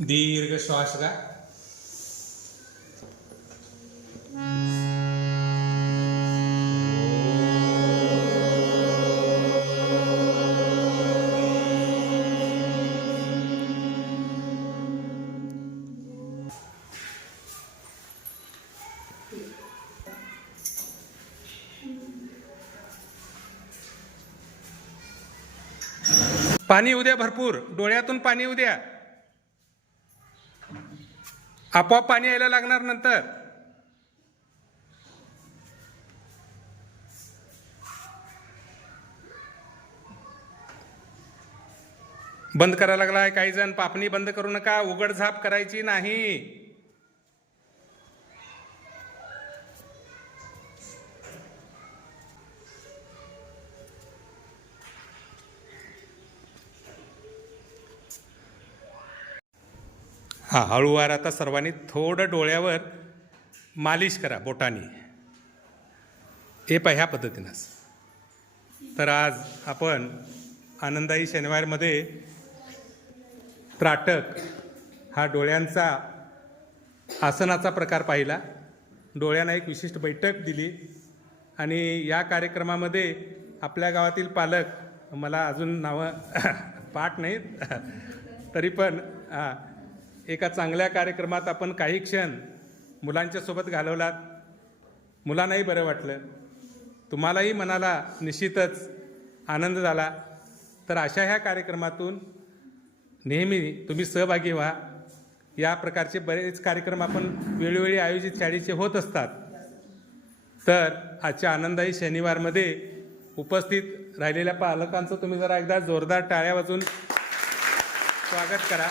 दीर्घ श्वास घ्या. पाणी येऊ द्या भरपूर. डोळ्यातून पाणी येऊ द्या. आपोआप पाणी यायला लागणार नंतर. बंद करायला लागलाय काही जण. पापणी बंद करू नका. उघड झाप करायची नाही. हा हळूवार आता सर्वांनी थोडं डोळ्यावर मालिश करा बोटाने. हे पहा ह्या पद्धतीनंच. तर आज आपण आनंदाई शनिवारमध्ये त्राटक हा डोळ्यांचा आसनाचा प्रकार पाहिला. डोळ्यांना एक विशिष्ट बैठक दिली. आणि या कार्यक्रमामध्ये आपल्या गावातील पालक मला अजून नावं पाठ नाहीत तरी पण हां एका चांगल्या कार्यक्रमात आपण काही क्षण मुलांच्यासोबत घालवलात. मुलांनाही बरं वाटलं. तुम्हालाही मनाला निश्चितच आनंद झाला. तर अशा ह्या कार्यक्रमातून नेहमी तुम्ही सहभागी व्हा. या प्रकारचे बरेच कार्यक्रम आपण वेळोवेळी आयोजित शाळेचे होत असतात. तर आजच्या आनंदाई शनिवारमध्ये उपस्थित राहिलेल्या पालकांचं तुम्ही जरा एकदा जोरदार टाळ्या वाजून स्वागत करा.